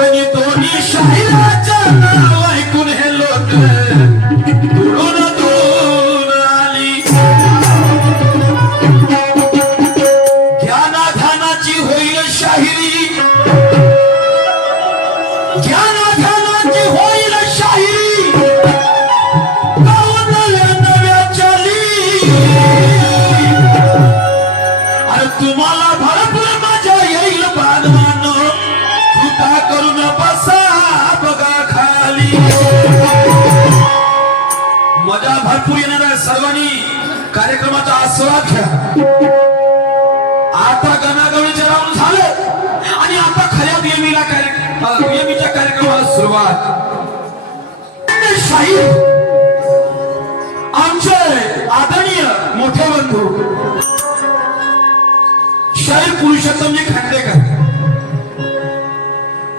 आणि दोन्ही शाहिराच्या नाव ऐकून हे लोक दुरून दुरून आली. ज्ञानाध्यानाची होईल शाहिरी, ज्ञानाध्यानाची होईल शाहिरी, गाऊन नव्या चाली. अरे तुम्हाला भरपूर मजा येईल बांधवानो, कृपा करून बसा बघा खाली. मजा भरपूर येणार आहे. सर्वांनी कार्यक्रमाचा आस्वाद घ्या. आता गणागवळीचे राऊंड झाले आणि आता खऱ्या नियमीच्या कार्यक्रमाला सुरुवात. शाहीर आमचे आदरणीय मोठे बंधू शाहीर पुरुषोत्तमजी खांडेकर.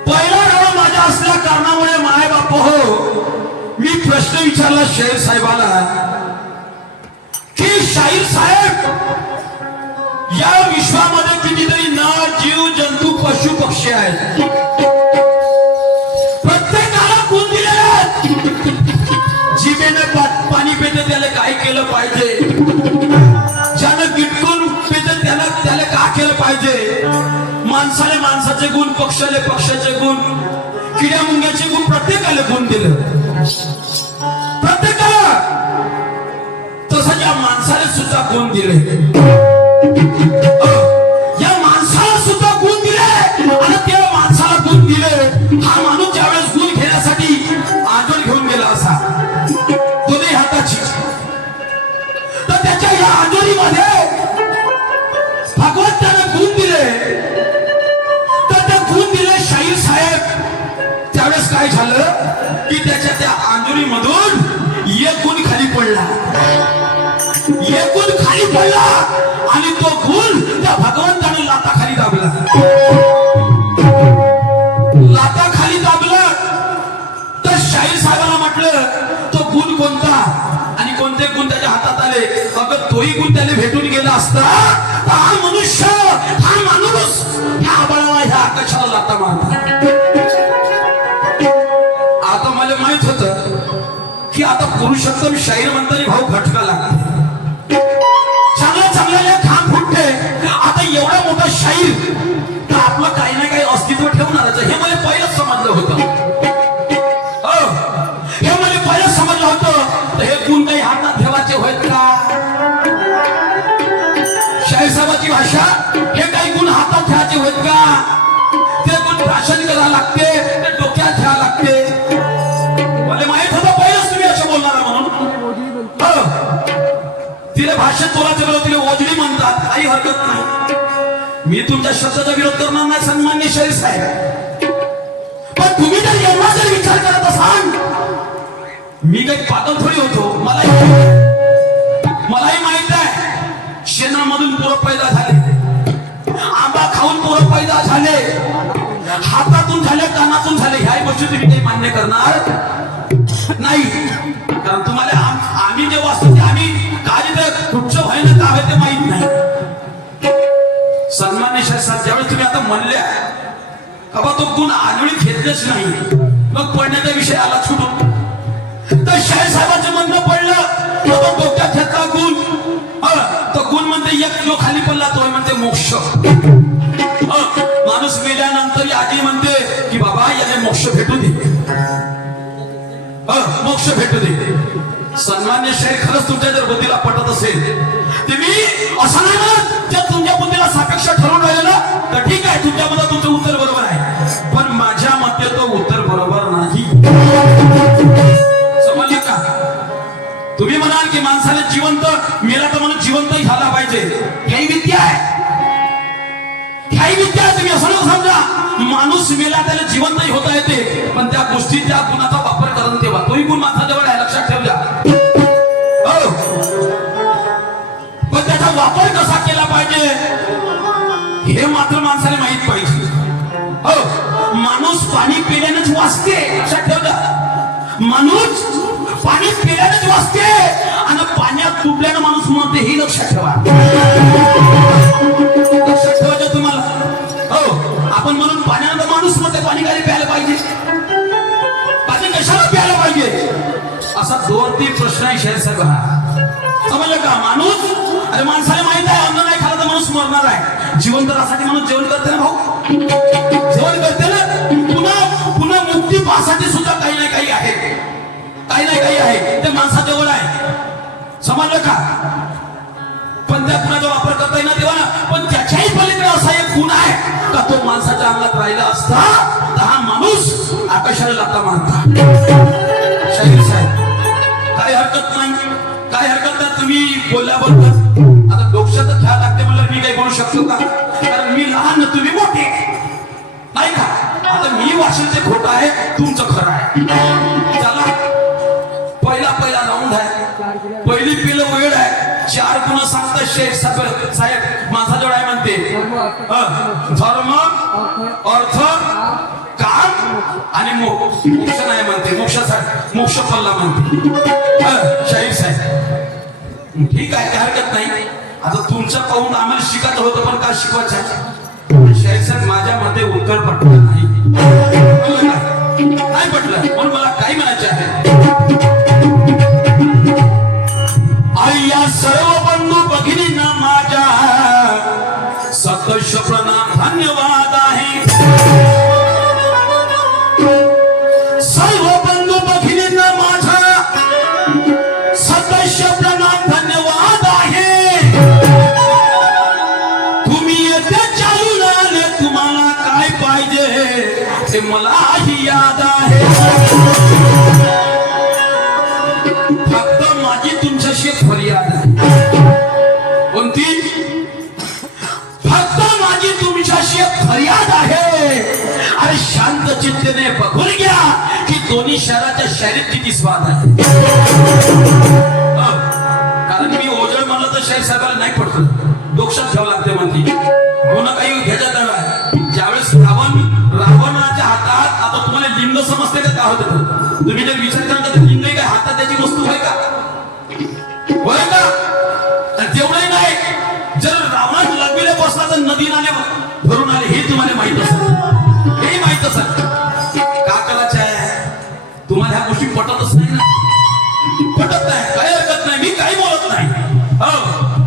पहिला गाव माझ्या असल्या कारणामुळे माय बाप हो, मी प्रश्न विचारला शाहीर साहेबाला की शाहीर साहेब, या विश्वामध्ये कितीतरी नाव, जीव, जंतू, पशु, पक्षी आहेत. प्रत्येकाला गुण दिलेले आहेत. जिभेने पाणी पिते त्याला काय केलं पाहिजे, ज्यानं गिटकून पिते त्याला काय केलं पाहिजे. माणसाने माणसाचे गुण, पक्षाले पक्षाचे गुण, किड्या मुंग्याचे गुण, प्रत्येकाला गुण दिलं. प्रत्येकाला तसं या माणसाने सुद्धा गुण दिले. या माणसाला सुद्धा गुण दिले आणि त्या माणसाला गुण दिले. हा माणूस ज्यावेळेस गुण घेण्यासाठी आंधळ घेऊन गेला असा दोन्ही हाताची, तर त्याच्या या आंधळीमध्ये भगवंताने गुण दिले. तर ते गुण दिले शाहीर साहेब. त्यावेळेस काय झालं की त्याच्या त्या आंधळीमधून एक गुण खाली पडला, एक गुण खाली पडला आणि तो गुण त्या भगवंताने लाताखाली दाबला. लाताखाली दाबला तर शाहीर साहेबांना म्हटलं तो गुण कोणता आणि कोणते गुण त्याच्या हातात आले. अगं तोही गुण त्याने भेटून गेला असता तर हा मनुष्य, हा माणूस ह्या आबाळाला, ह्या आकाशाला लाता मारला. आता मला माहित होतं की आता पुरुषोत्तम शाहीर म्हणताना भाऊ भटका लागला. चांगल्या खांब फुटते. आता एवढा मोठा शाहीर तर आपलं काही ना काही अस्तित्व ठेवणारच. हे मला पहिलंच समजलं होतं. हे मला पहिलंच समजलं होतं. तर हे गुण काही हातात ठेवायचे होत का? शाहीर साहेबाची भाषा, हे काही गुण हातात ठेवायचे होत का? ते गुण भाषण करायला लागते, ते डोक्यात ठेवायला लागते. मला माहित होतं पहिलंच तुम्ही असं बोलणार म्हणून. तिला भाषेत बोलायचं बरोबर, तिला ओजडी म्हणतात, काही हरकत नाही. मी तुमच्या शब्दाचा विरोध करणार नाही सन्मान्य शाहीर साहेब. पण तुम्ही जर एवढा जर विचार करत असाल, मी काही पातळ थोडी होतो. मलाही माहित आहे शेणामधून पोरं पैदा झाले, आंबा खाऊन पोरं पैदा झाले, हातातून झाले, कानातून झाले. ह्या गोष्टी तुम्ही काही मान्य करणार नाही. कारण तुम्हाला आम्ही जे वाचतो ते आम्ही काही कुठचं व्हायला का आहे ते माहित नाही. सन्मान्य शाहीर साहेब, ज्यावेळेस तुम्ही आता म्हणल्या बाबा तो गुण आंधळीत घेतलंच नाही, मग पडण्याचा विषय आला छुटून. तर शाहीर साहेबांचं म्हणणं पडलं, बाबा डोक्यात घेतला गुण मोक्ष. माणूस मेल्यानंतर आजी म्हणते की बाबा याने मोक्ष भेटू दे, मोक्ष भेटू दे. सन्मान्य शाहीर, खरंच तुमच्या जर बुद्धीला पटत असेल ते मी असं नाही म्हणत, जर तुमच्या बुद्धीला सापेक्ष ठरवून राहिलं तर ठीक आहे, तुमच्या मते तुमचं उत्तर बरोबर आहे, पण माझ्या मते तो उत्तर बरोबर नाही. समजलं का? तुम्ही म्हणाल की माणसाने जिवंत मेला तर म्हणून जिवंतही झाला पाहिजे, ही विद्या आहे, ही विद्या आहे. तुम्ही असं नको समजा माणूस मेला त्याला जिवंतही होता येते, पण त्या गोष्टी त्या गुणाचा वापर करून तेव्हा तोही गुण माणसाजवळ आहे, लक्षात ठेव द्या. पण त्याचा वापर कसा केला पाहिजे हे मात्र माणसाला माहित पाहिजे. हो, माणूस पाणी पिल्यानेच वाचते, लक्षात ठेव द्या. माणूस पाणी पिल्यानेच वाचते आणि पाण्यात डुबल्यानं माणूस मरते, ही लक्षात ठेवा. लक्षात ठेवायचं तुम्हाला. हो, आपण म्हणून पाण्यानंतर माणूस मरते, पाणी काय प्यायला पाहिजे, पाणी कशाला प्यायला पाहिजे, असा 2-3 प्रश्न आहे शाहीर साहेब. समजलं का? माणूस, अरे माणसाला माहित आहे अन्न नाही खाल्लं तर माणूस मरणार आहे, जिवंत राहण्यासाठी माणूस जेवण करते ना भाऊ, जेवण करते ना. पुन्हा मुक्ती पाहण्यासाठी सुद्धा काही नाही काही आहे, काही नाही काही आहे, ते माणसाजवळ आहे. समजलं का? पण त्या गुणाचा वापर करता येणार तेव्हा, पण त्याच्याही पलीकडे असा एक गुण आहे का तो माणसाच्या अंगात राहिला असता तर हा माणूस आकाशाला लाथा मारता. शाहीर साहेब, काय हरकत नाही, काय हरकत नाही, तुम्ही बोलल्याबरोबर आता डोक्यात ख्याल लागते म्हणलं मी काही बोलू शकतो का, कारण मी लहान ना तुम्ही मोठे, नाही का? आता मी वाचन ते खोटं आहे, तुमचं खरं आहे. चला, पहिला राऊंड आहे, पहिली पिलं वेळ आहे. 4 गुण सांगतात शाहीर साहेब माणसाजवळ आहे म्हणते. धर्म, अर्थ, काम आणि मोक्ष नाही म्हणते, मोक्ष पल्ला म्हणते शाहीर साहेब. ठीक आहे, काही हरकत नाही. आता तुमचं पाहून आम्हाला शिकायचं होतं, पण काय शिकवायचं आहे शाहीर साहेब? माझ्या मते उत्तर पटलं नाही, नाही पटलं, म्हणून मला काही म्हणायचे आहे. या सर्व बंधू भगिनींना माझ्या सतश प्रणाम, धन्यवाद आहे. सर्व बंधू भगिनींना माझ्या सतश प्रणाम, धन्यवाद आहे. तुम्ही येथे चालून आले, तुम्हाला काय पाहिजे ते मलाही याद आहे. फक्त माझी तुमच्याशी फरियाद आहे. कोणती? फक्त माझी तुमच्याशी फरियाद आहे. अरे शांत चित्तेने बघून घ्या की दोन्ही शहराच्या शाहीरीत किती स्वाद आहे. कारण मी ओजळ म्हणलं तर शाहीर साहेबाला नाही पडतं, डोक्यात ठेवावं लागते म्हणते, म्हणून काही घ्यायचा नव्हे. ज्यावेळेस रावणाच्या हातात, आता तुम्हाला लिंग समजते का होतं? तुम्ही जर विचार करता तर लिंग काय हातात त्याची वस्तू होय का? होय का? तेवढंही नाही, जर रावणात लग्नीला बसला तर नदी नाले भरून आले, हे तुम्हाला माहित असेल, हे माहित असेल. का करायचं आहे? तुम्हाला ह्या गोष्टी पटतच नाही ना, पटत नाही, काही हरकत नाही, मी काही बोलत नाही. हो,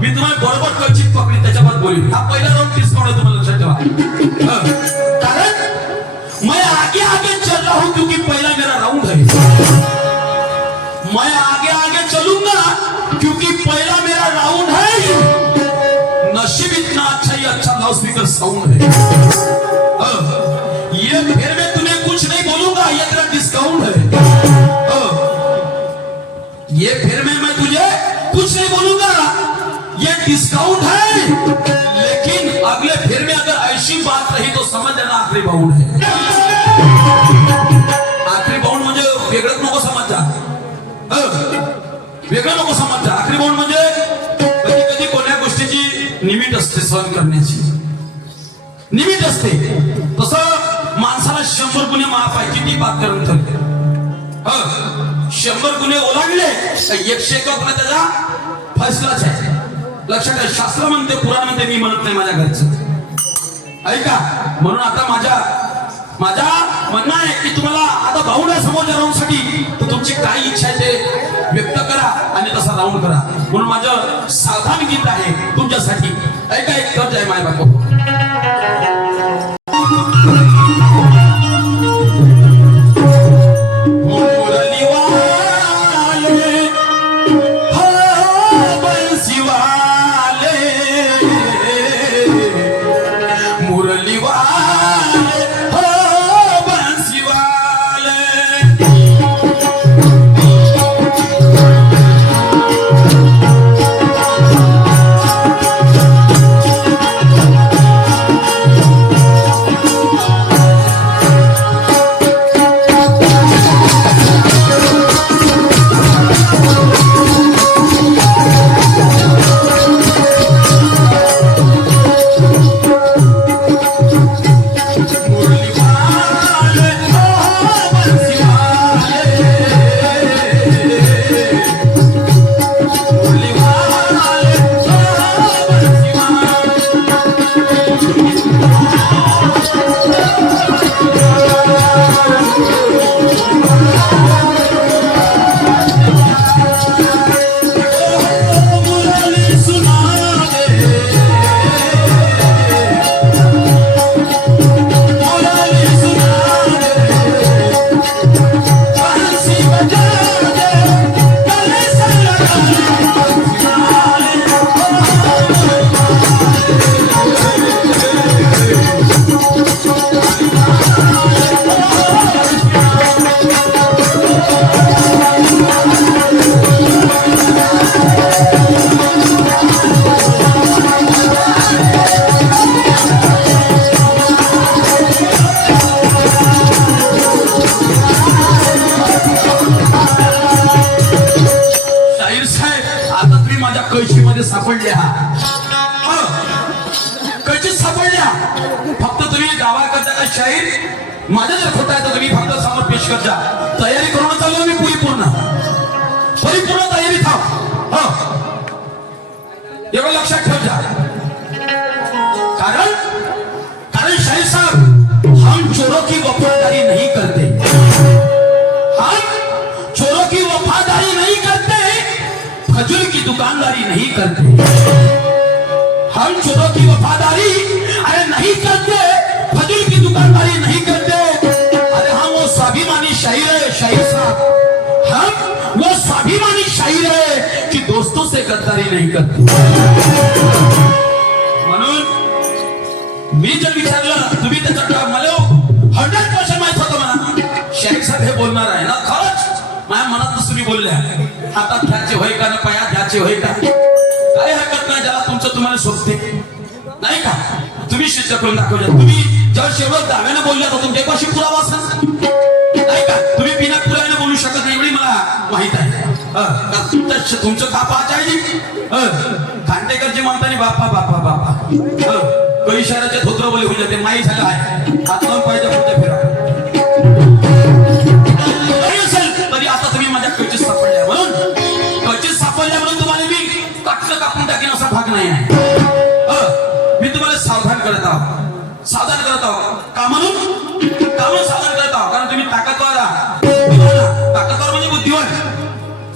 मी तुम्हाला बरोबर कळचित पकडी त्याच्यावर बोलेन. हा पहिला राऊंड डिस्काउंट तुम्हाला लक्षात ठेवा. कारण मैं आगे चल रहा हूं क्योंकि पहला मेरा राउंड है. मैं आगे चलूंगा क्योंकि पहला मेरा राउंड है. नसीब इतना अच्छा, ही अच्छा लाउड स्पीकर साउंड है. ये फिर मैं तुम्हें कुछ नहीं बोलूंगा, ये तेरा डिस्काउंट है. ये फिर में मैं तुझे कुछ नहीं बोलूंगा, ये डिस्काउंट है. लेकिन अगले फिर में अगर ऐसी बात रही तो समझ लेना आखिरी बाउंड है. आखिरी बाउंड म्हणजे वेगळंच नको समजा, वेगळं नको समजा. आखिरी बाउंड म्हणजे कधी कधी कोणत्या गोष्टीची निमित्त असते, सहन करण्याची निमित्त असते. तसं माणसाला 100 गुन्हे माफ आहे, किती बात करून ठरते. 100 गुन्हे ओलांडले 101 गुन्हा त्याचा फैसलाच आहे. लक्षात आहे, शास्त्र म्हणते, पुराण म्हणते, मी म्हणत नाही माझ्या घरचं, ऐका. म्हणून आता माझ्या म्हणणं आहे की तुम्हाला आता भाऊला समोरच्या राऊंड साठी तर तुमची काय इच्छा आहे ते व्यक्त करा आणि तसा राऊंड करा. म्हणून माझं सावधान गीत आहे तुमच्यासाठी, ऐका एक तर जय माय बापू सापडल्या कळचीत सापडल्या फक्त तुम्ही गावाकडचा शाहीर माझ्या जर खोटा आहे तर तुम्ही फक्त समोर पेश करता तयारी करून चाललो मी परिपूर्ण तयारी थांब एवढं लक्षात ठेवता कारण शाहीर साहब हम चोरों की वफादारी नहीं करते फजूल की दुकानदारी नहीं करते हम चोरों की वफादारी अरे नहीं करते फजूल की दुकानदारी नहीं करते अरे हम वो स्वाभिमानी शायर है शाहीर साहब हम वो स्वाभिमानी शायर है कि दोस्तों से गद्दारी नहीं करते म्हणून मी जर विचारलं तुम्ही त्याचा मला 100% माहित होतं मला शाहीर साहेब हे बोलणार आहे ना खरंच माझ्या मनात तुम्ही बोलल्या हातात घ्यायचे होय का ना पायात घ्यायचे होय का काय हरकत नाही ज्याला तुमचं तुम्हाला सोपते नाही का तुम्ही सिद्ध करून दाखवल्या तुम्ही जर शेवट दाव्याने बोलल्या तर तुमच्यापाशी पुरावा असेल नाही का तुम्ही बिना पुराव्याने बोलू शकत नाही एवढी मला माहित आहे तुमचं बापा आचार्य खांडेकरजी म्हणताना बापा बापा बापा काही शहराचे धोत्र बोले होईल ते माहीत झालं आहे हात लावून पाहिजे पुढे फिरा आता तुम्ही माझ्या कचीत सापडल्या म्हणून तुम्हाला मी कटलं कापून टाकीन असा भाग नाही आहे मी तुम्हाला सावधान करत आहोत का म्हणून सावधान करत आहोत कारण तुम्ही ताकदवार म्हणजे बुद्धिवान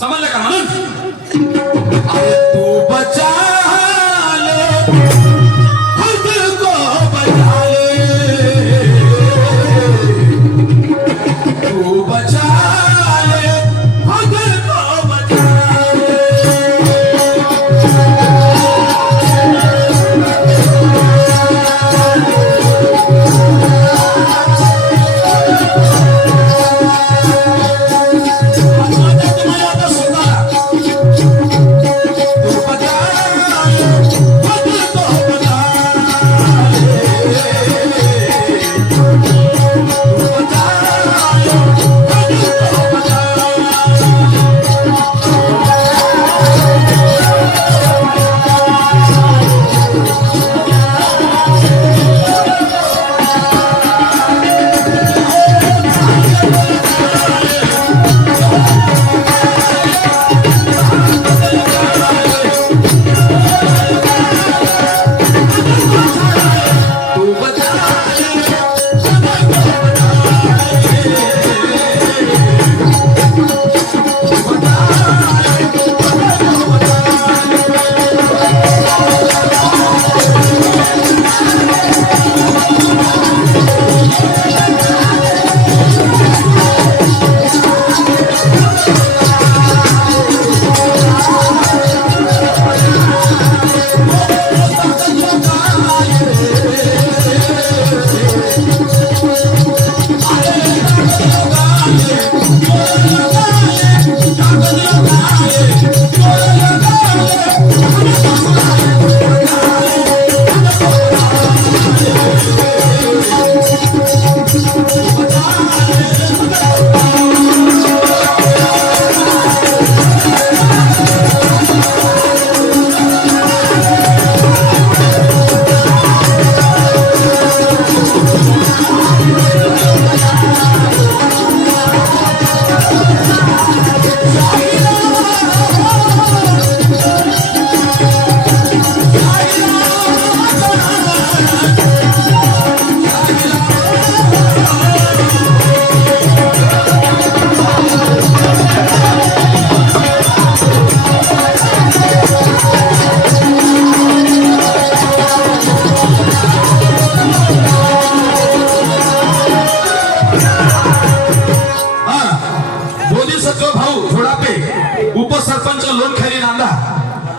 समजलं का म्हणून तू बचा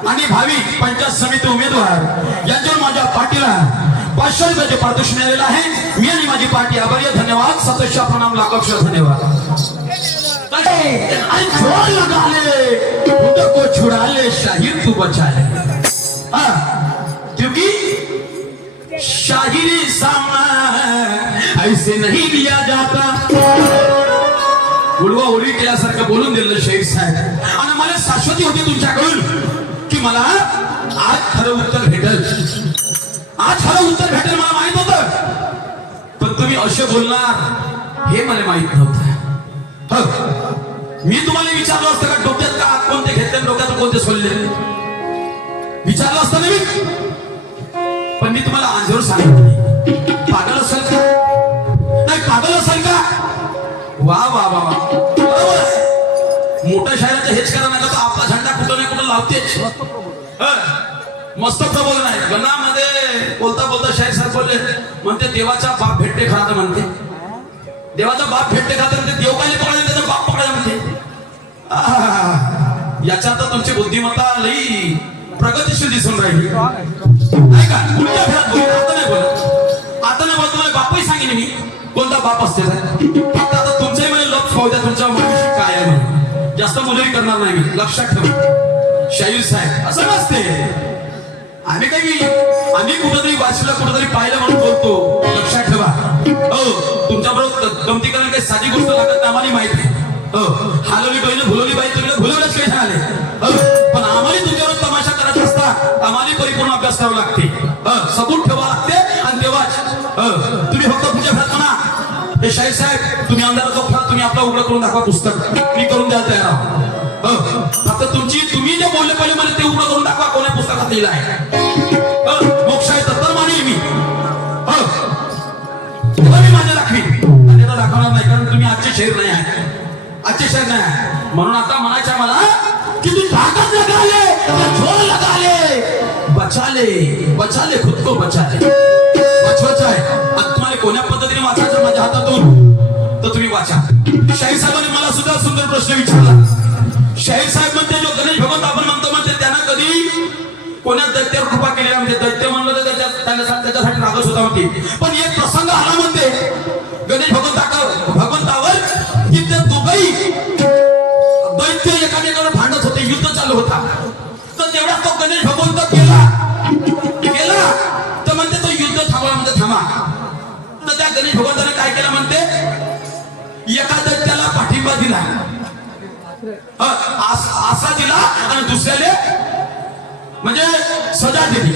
आणि भावी पंचायत समिती उमेदवार यांच्यावर माझ्या पार्टीला 500 रुपयाचे पारितोषिक मिळालेलं आहे. मी आणि माझी पार्टी आभारी आहे. धन्यवाद. सतत प्रणाम लाख धन्यवाद. आणि जोर लगा ले खुद को छुड़ा ले शाहीर तू बचा ले. क्योंकि शाहिरी सामना ऐसे नहीं दिया जाता. उडवा उडवी केल्यासारखं बोलून दिलं शाहीर साहेब. आणि मला शाश्वती होती तुमच्याकडून की मला आज खरं उत्तर भेटेल. आज खरं उत्तर भेटेल मला माहित होतं. पण तुम्ही असे बोलणार हे मला माहित नव्हतं. मी तुम्हाला विचारलं असतं का डोक्यात का कोणते घेतले डोक्यात कोणते सोडले विचारलं असतं ना मी. पण मी तुम्हाला आंजवर सांगितलं पागल असेल का नाही पागल असेल का. वा वा वा वा मोठ्या शहराचं हेच करा नाही तर आपला झेंडा कुठं नाही कुठं लावतेच. मस्त प्रबोधन आहे. गणामध्ये बोलता बोलता शाहीर साहेब बोलले म्हणते देवाचा बाप भेटते खरा तर म्हणते. देवाचा बाप भेटते खरा तर म्हणते देव काय पकडायला त्याचा बाप पकडायला म्हणते. याच्या आता तुमची बुद्धिमत्ता लई प्रगतीशील दिसून राहिली नाही का. पुढच्या घरात बोल आता नाही बोलत. आता नाही बोलत. तुम्हाला बापही सांगेन मी कोणता बाप असते. फक्त आता तुमच्याही मध्ये लक्ष पाहू द्या तुमच्या मुलीशी काय आहे म्हणून. जास्त मुली करणार नाही मी. लक्षात ठेवा शाहीर साहेब असं नसते. आम्ही कुठेतरी वाचलं कुठेतरी पाहिलं म्हणून बोलतो. लक्षात ठेवा. हो तुमच्या बरोबर गमती करायला काही साधी गोष्ट लागत आम्हाला माहिती. हो हालवली बहिणी भुलवली बाई तुम्ही भुलवलंच काही झाले. पण आम्हाला तुमच्यावर तमाशा करायचा असता आम्हाला परिपूर्ण अभ्यास करावा लागते. सबूत ठेवा लागते आणि तेव्हाच तुम्ही फक्त तुमच्या घरात म्हणा हे शाहीर साहेब तुम्ही आमदाराचा फळा तुम्ही आपला उघडं करून दाखवा पुस्तक मी करून द्यायला तयार आहोत. फक्त तुम्ही जे बोलले पहिले मला ते उघडं करून दाखवा कोण्या पुस्तकात लिहिलं आहे. मोक्ष आहे तर माने मी मी माझ्या दाखवी आणि दाखवणार नाही कारण तुम्ही आजचे शहर नाही आहे. आजचे शहर नाही आहे म्हणून आता म्हणायचं मला कि तू ताकत लगा ले जोर लगा ले बचा ले खुद को बचा ले. वाचवायचं आहे. आता तुम्हाला कोण्या पद्धतीने वाचायचं माझ्या हातातून तर तुम्ही वाचा. शाहीर साहेबांनी मला सुद्धा सुंदर प्रश्न विचारला. शाहीर साहेब म्हणते जो गणेश भगवंत आपण म्हणतो म्हणते त्यांना कधी कोण्या दैत्यावर कृपा केली म्हणजे दैत्य म्हणलं तर त्याच्यासाठी रागस होता म्हणते. पण एक प्रसंग आला म्हणते गणेश भगवंतावर की ते दोघही दैत्य एकामेकावर भांडत होते. युद्ध चालू होता. तर तेवढा तो गणेश भगवंत गेला तर म्हणते तो युद्ध थांबवा म्हणते थांबा. तर त्या गणेश भगवंताने काय केलं म्हणते एका दैत्याला पाठिंबा दिला आसा दिला आणि दुसऱ्याले म्हणजे सजा दिली.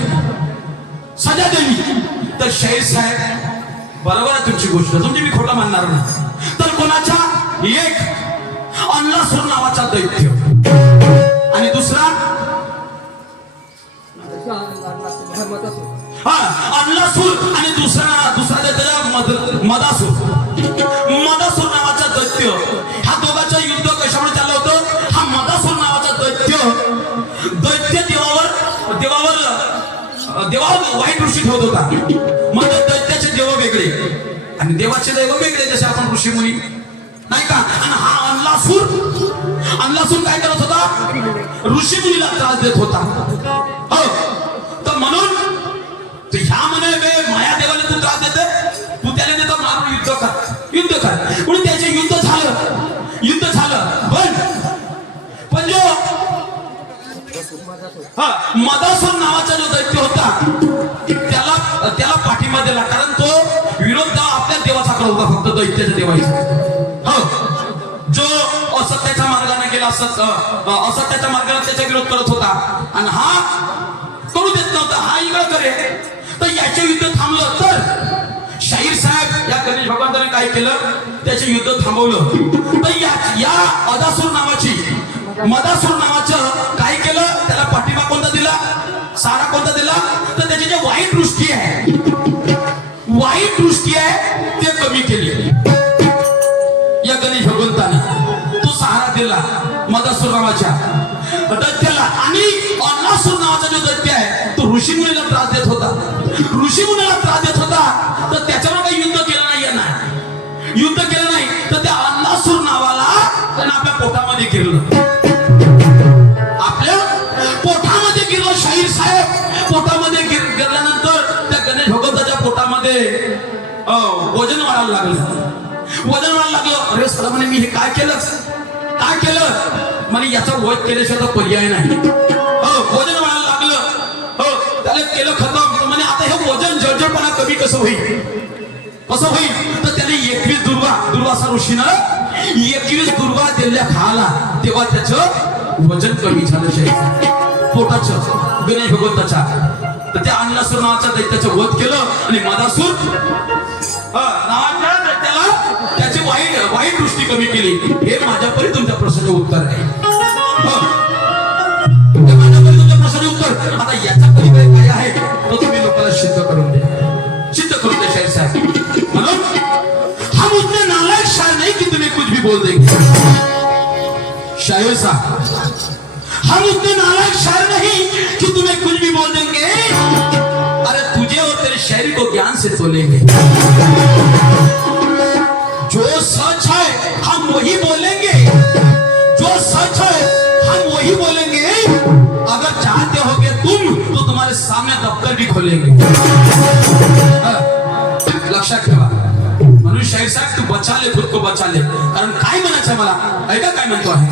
तर शाहीर साहेब बरोबर आहे तुमची गोष्ट तुमची मी खोटं मानणार नाही. तर कोणाच्या एक अन्नासूर नावाचा दैत्य आणि दुसरा अन्नासूर आणि दुसरा दैत्य मदासूर नावाचा दैत्य. हा दोघांचं युद्ध कशामुळे चाललं होतं. हा मदासूर नावाचा दैत्य देवावर वाईट ऋषी ठेवत होता. मग दैत्याचे देव वेगळे आणि देवाचे देव वेगळे जसे आपण ऋषी मुनी नाही का. आणि हा अन्नासूर काय करत होता ऋषी मुनीला त्रास देत होता. हो तर म्हणून ह्या म्हणे माया देवाला तू त्रास देते तू त्याला देतो मारून युद्ध कर म्हणून त्याचे युद्ध झालं पण जो मदासूर नावाचा जो दैत्य होता त्याला पाठिंबा दिला कारण तो विरोध आपल्या देवाचा करत होता फक्त दैत्याच्या देवाचा. हो जो असत्याच्या मार्गाने गेला असत्याच्या मार्गाने त्याचा विरोध करत होता आणि हा करू देत नव्हता. हा इकडं करे तर याचे युद्ध थांबलं. तर शाहीर साहेब या गणेश भगवंताने काय केलं त्याचे युद्ध थांबवलं. तर या मदासूर नावाचं काय केलं त्याला पाठिंबा कोणता दिला सारा कोणता दिला तर त्याची जे वाईट दृष्टी आहे ते कमी केली या गणेश भगवंताने. तो सहारा दिला मदासूर नावाच्या दैत्याला. आणि अन्नासूर नावाचा जो दैत्य आहे तो ऋषीमुनीला त्रास देत होता. तर त्याच्यावर काही युद्ध केलं नाही तर त्या अन्नासूर नावाला त्यानं आपल्या पोटामध्ये केलं. आपल्या पोटामध्ये पोटामध्ये गिरला शाहीर साहेब. पोटामध्ये गिरल्यानंतर त्या गणेश भगवंताच्या पोटामध्ये वजन वाढायला लागलं. वजन वाढायला लागलं. अरे सर म्हणे मी हे काय केलं, काय केलं म्हणे याचा वध केल्याशिवाय पर्याय नाही. वजन वाढायला लागलं. त्याला केलं खतम. म्हणे आता हे वजन जळजळपणा कमी कसं होईल, कसं होईल. तर त्याने 21 दुर्वासा ऋषीनं 21 दुर्वा दिल्या खाला. तेव्हा त्याचं वजन कमी झालं शरीर पोटाचं गणेश भगवंताच्या. तर त्या अन्नासूर नावाच्या दैत्याचं वध केलं आणि मदासूर नावाच्या दैत्याला त्याची वाईट दृष्टी कमी केली. हे माझ्यापर्यंत तुमच्या प्रश्नाचं उत्तर आहे. माझ्यापर्यंत तुमच्या प्रश्नाचं उत्तर. आता याचा परिचय काय आहे तो तुम्ही लोकांना सिद्ध करून द्या, सिद्ध करून द्या शाहीर साहेब. म्हणून हम उतने नालायक शायर नहीं कि तुम्हें कुछ भी बोल देंगे. शायर साहब हम उतने नालायक शायर नहीं कि तुम्हें कुछ भी बोल देंगे. अरे तुझे और तेरे शायरी को ज्ञान से तोलेंगे. जो सच है हम वही बोलेंगे, जो सच है हम वही बोलेंगे. अगर चाहते होगे तुम तो तुम्हारे सामने दफ्तर भी खोलेंगे. लक्षात ठेवा. म्हणून शाहीर साहेब तू बचा ले, खुद को बचा ले. कारण काय म्हणायचं मला ऐका काय म्हणतो आहे.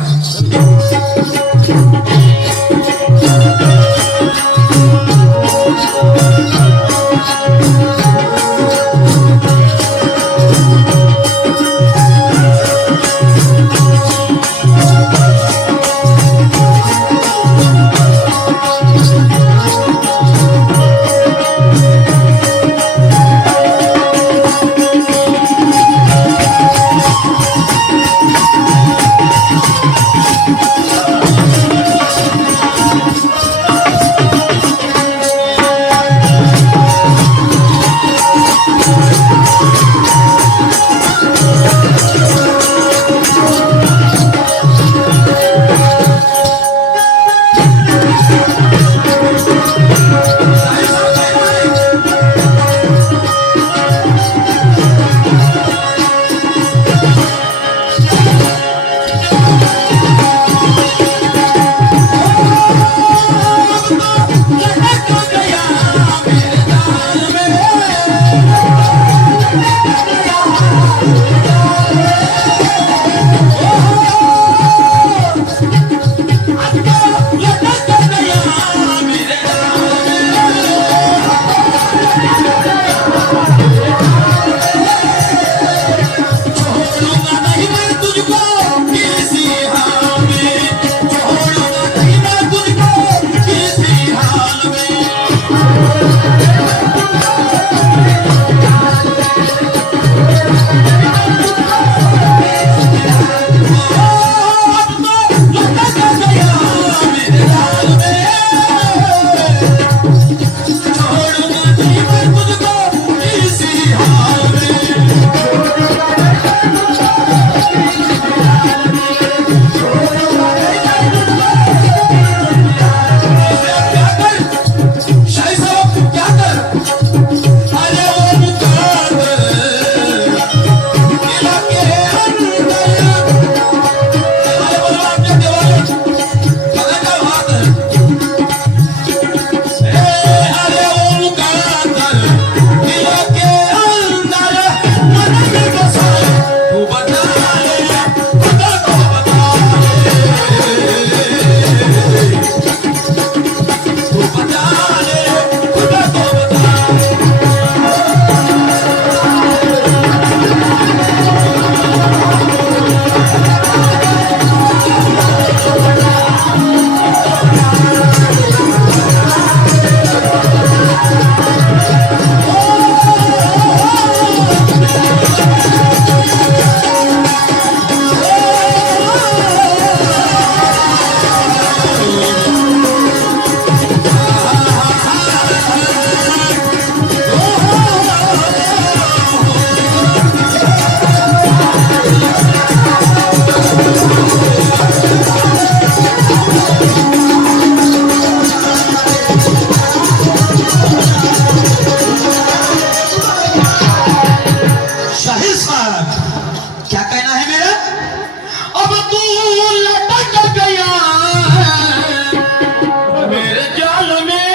जाल में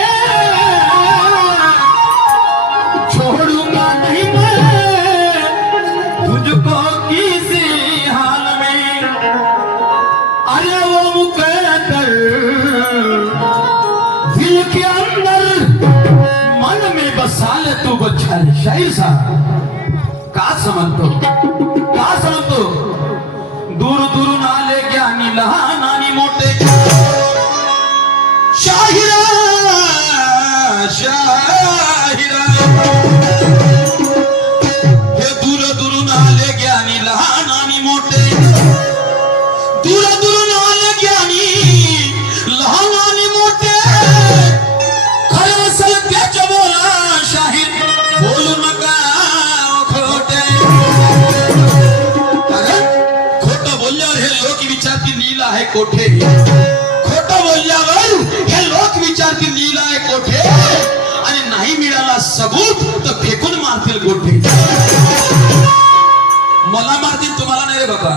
छोड़ूंगा नहीं मैं तुझको किसी हाल में। अरे वो मुकद्दर दिल के अंदर मन में बसा ले तू बच्चा। शाहीर साहब का समजतो दूर दूरून आले ज्ञानी लहान आणि मोठे। शाहिरा शाहिरा हे दूर दूरून आले ज्ञानी लहान आणि मोठे। दूर दूरून आले ज्ञानी लहान आणि मोठे। खरं असेल त्याच्या बोला शाहीर बोलू नका खोटे। खोटं बोलल्यावर हे लोक विचारतील लीला आहे कोठे। खोटं बोलल्यावर हे लोक विचारतील लीला आहे कोठे। आणि नाही मिळाला सबूत तर फेकून मारतील गोठे। मला मारतील तुम्हाला नाही रे बाबा।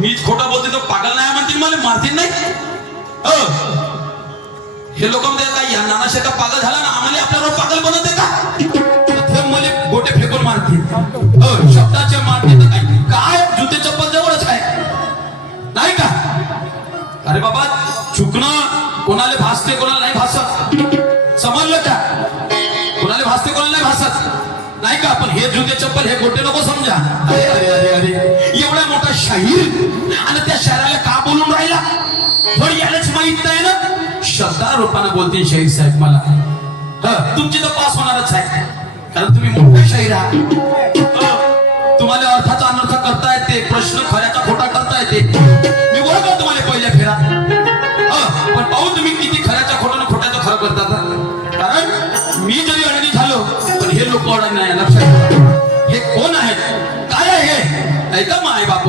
मीच खोटं बोलते तर पागल नाही म्हणतील मला मारतील नाही। हे लोक म्हणते काय या नाना शेका पागल झाला ना आम्हाला आपल्यावर पागल बनवते का। ते मला गोटे फेकून मारतील। शब्दाचे मारतील तर काय जुते चप्पल जवळच आहे नाही का। अरे बाबा चुकणं कोणाला भासते कोणाला नाही भासत समजलं का। कोणाला भासते कोणाला नाही भासत नाही का। पण हे जुते चप्पल हे गोटे नको समजा। अरे अरे अरे अरे एवढा मोठा शाहीर आणि त्या शायराला का बोलून राहिला थोडी यालाच माहित नाही ना। शब्दार रूपानं बोलते शाहीर साहेब मला। तुमची तर पास होणारच आहे कारण तुम्ही मोठे शाहीर आहात। तुम्हाला अर्थाचा अनर्थ करता येते प्रश्न खऱ्याचा खोटा करता येते। मी बोलतो तुम्हाला पहिल्या फेरा पण पाहू तुम्ही किती खऱ्याचा खोटा खोट्याचा खरं करतात। कारण मी जरी अडणी झालो पण हे लोक अडणी नाही। लक्षात ठेवा हे कोण आहेत काय आहे नाही का माय बाप।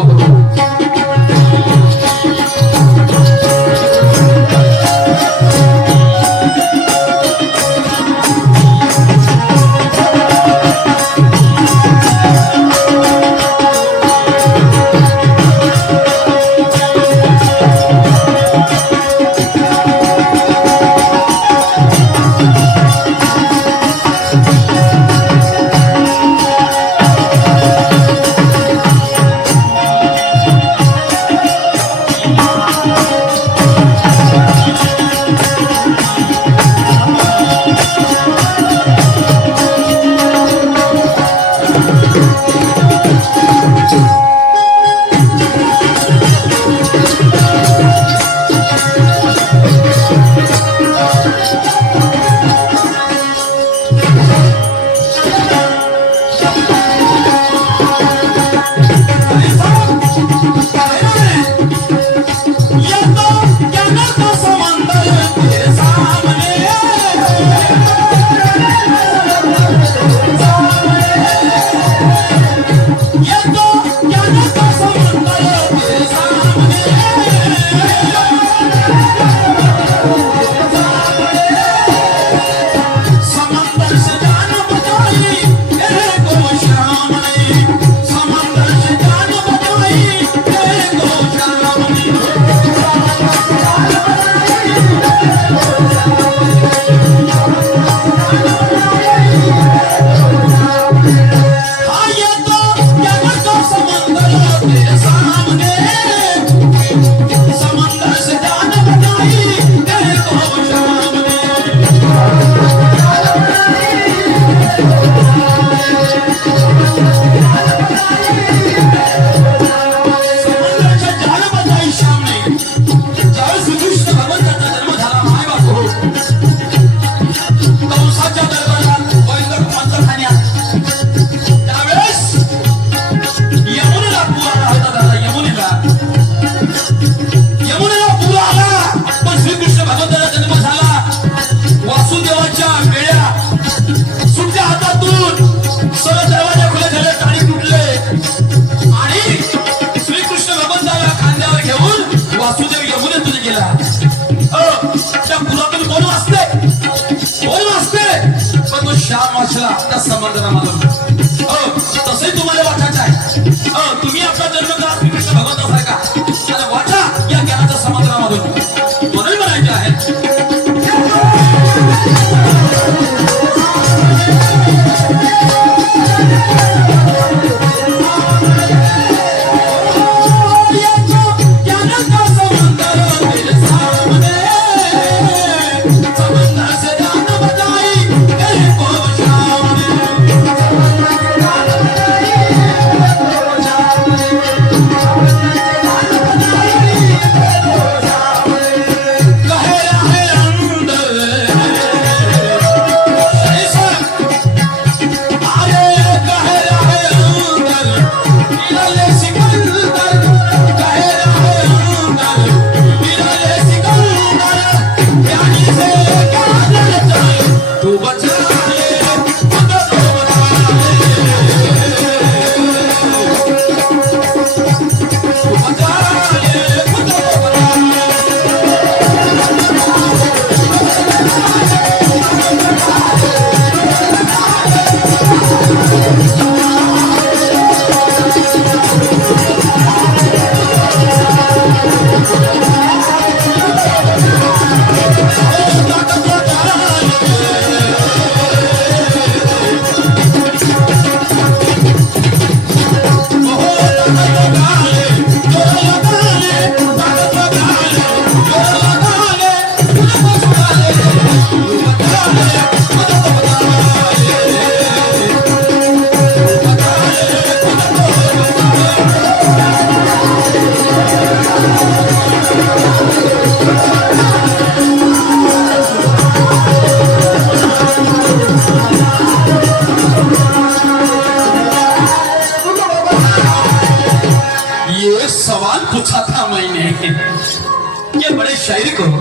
शायरी करू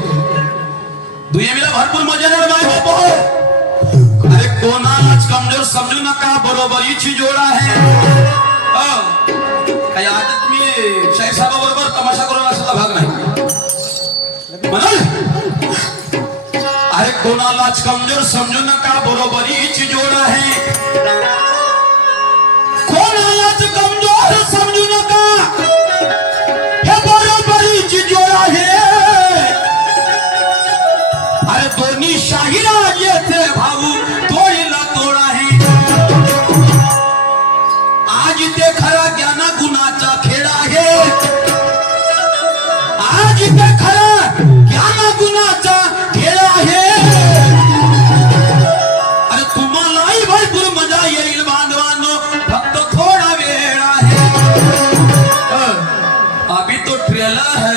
दुय्यमीला भरपूर मजा येणार माय बापो. अरे कोणालाच कमजोर समजू नका, बरोबरीची जोड आहे. काही आजच मी शाहीर साहेबाबरोबर तमाशा करून असाचा भाग नाही म्हणाल. अरे कोणालाच कमजोर समजू नका, बरोबरीची जोड आहे. कोणालाच कमजोर समजू नका, हे बरोबरीची जोड आहे. अरे दोन्ही शाहीरा येथे भाऊ तोडीला तोड आहे. आज ते खरा ज्ञाना गुणाचा खेळ आहे. आज ते खरा ज्ञाना गुणाचा खेळ आहे. अरे तुम्हालाही भरपूर मजा येईल बांधवांनो, फक्त थोडा वेळ आहे. अभी तो ट्रेलर है,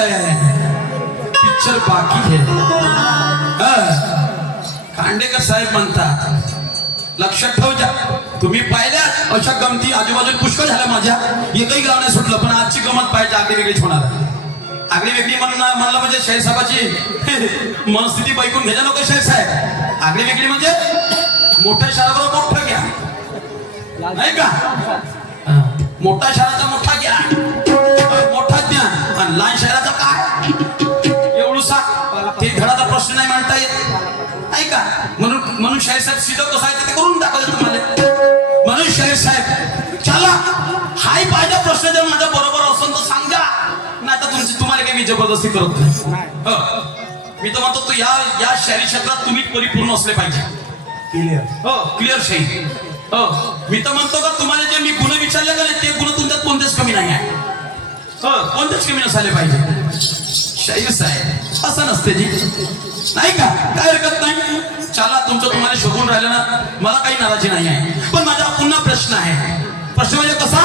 पिक्चर बाकी है. खांडेकर साहेब म्हणतात, लक्षात ठेव जा. तुम्ही पाहिल्या अशा गमती आजूबाजूला पुष्कळ झाल्या माझ्या, एकही गाव नाही सुटलं. पण आजची गमत पाहिजे, आगळी वेगळीच होणार. आगळी वेगळी म्हणलं म्हणजे शाहीर साहेबाची मनस्थिती बैकून घ्यायला नको. शाहीर साहेब आगळी वेगळी म्हणजे मोठ्या शहराबरोबर मोठं घ्या, नाही का? मोठ्या शहराचा मोठा ज्ञान, मोठा ज्ञान. आणि लहान शहराचा काय एवढूसा ते घराचा प्रश्न नाही मांडता येत, नाही का? म्हणून शाहीर साहेब सिद्ध कसं आहे ते करून दाखवलं तुम्हाला. म्हणून शाहीर साहेब चला, हाय पाहिजे प्रश्न जर माझ्या बरोबर असेल तर सांगा, नाही तर तुम्हाला काही मी जबरदस्ती करत नाही. मी तर म्हणतो या शायरी क्षेत्रात तुम्ही परिपूर्ण असले पाहिजे. क्लिअर शाहीर. मी तर म्हणतो का तुम्हाला जे मी गुण विचारले का ते गुण तुमच्यात कोणतेच कमी नाही आहे. कोणतेच कमी नसायला पाहिजे. शाहीर साहेब असं नसते जी, नाही का? काय हरकत नाही. चला, तुमचं तुम्हाला शोधून राहिलं ना, मला काही नाराजी नाही आहे. पण माझा पुन्हा प्रश्न आहे. प्रश्न म्हणजे कसा?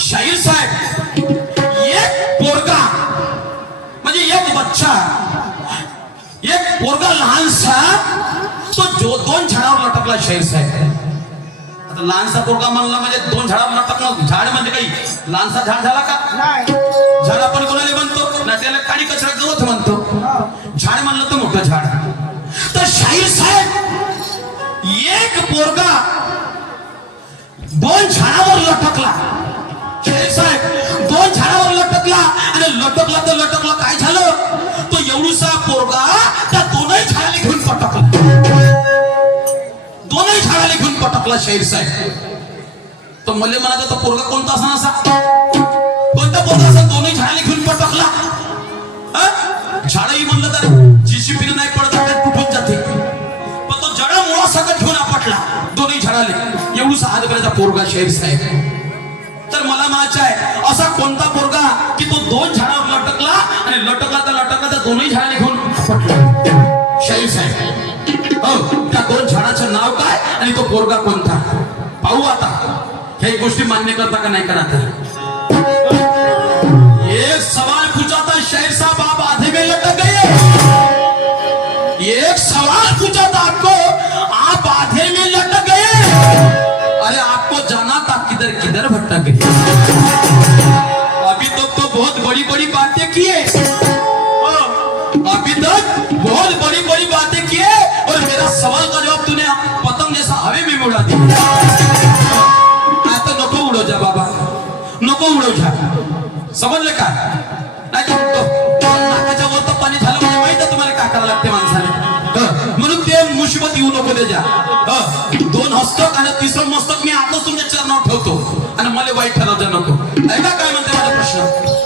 शाहीर साहेब, एक पोरगा म्हणजे एक बच्चा, एक पोरगा लहानसा, तो जो 2 झाडावर लटकला. शाहीर साहेब, आता लहानसा पोरगा म्हणला म्हणजे 2 झाडावर लटकणं. झाड म्हणजे काही लहानसा झाड झाला का? झाड आपण कोणाला म्हणतो ना, त्याला काडी कचरा गवत म्हणतो. झाड म्हणलं तर मोठं झाड. तर शाहीर साहेब, एक पोरगा 2 झाडावर लटकला. शाहीर साहेब 2 झाडावर लटकला, आणि लटकला तर लटकला, काय झालं? तो एवढूसा पोरगा त्या 2ही झाडाला घेऊन पटकला. 2ही झाडाला घेऊन पटकला शाहीर साहेब. तो मला म्हणायचा, तो पोरगा कोणता असा? कोणता पोरगा असा 2ही झाडाला घेऊन पटकला? झाडही म्हणलं तर जीसीपी नाही पडत तर तुटून जाते, पण तो जडा मुळासकट घेऊन आपटला दोन्ही झाडाले. एवढूसा हात करायचा पोरगा शेर साहेब. तर मला म्हणायचं आहे असा कोणता पोरगा की तो दोन झाडावर लटकला आणि लटकला तर दोन्ही झाडाने घेऊन आपटला. शाहीर साहेब, हो त्या दोन झाडाचं नाव काय आणि तो पोरगा कोणता पाहू आता. हे गोष्टी मान्य करता का नाही करता. एक सवाल पूछा था शाहीर साहब, आप आधे में लटक गए. एक सवाल पूछा था आपको, आप आधे में लटक गए. अरे आपको जाना था किधर किधर भटक गए. अभी तक तो बहुत बड़ी बड़ी बातें किए, अभी तक बहुत बड़ी बड़ी बातें किए और मेरा सवाल का जवाब तूने पतंग जैसा हवे में उड़ा दिया. आता नको उडो जा बाबा, नको उडो जा. समजले का. नाकाच्या वर तर पाणी झालं म्हणजे माहित आहे तुम्हाला काय करावं लागते माणसाने. म्हणून ते मुसीबत येऊ नको त्याच्या. दोन हस्तक आणि तिसरं मस्तक मी आताच तुमच्या चरणावर ठेवतो आणि मला वाईट ठरवता नको. ऐका काय म्हणते माझा प्रश्न.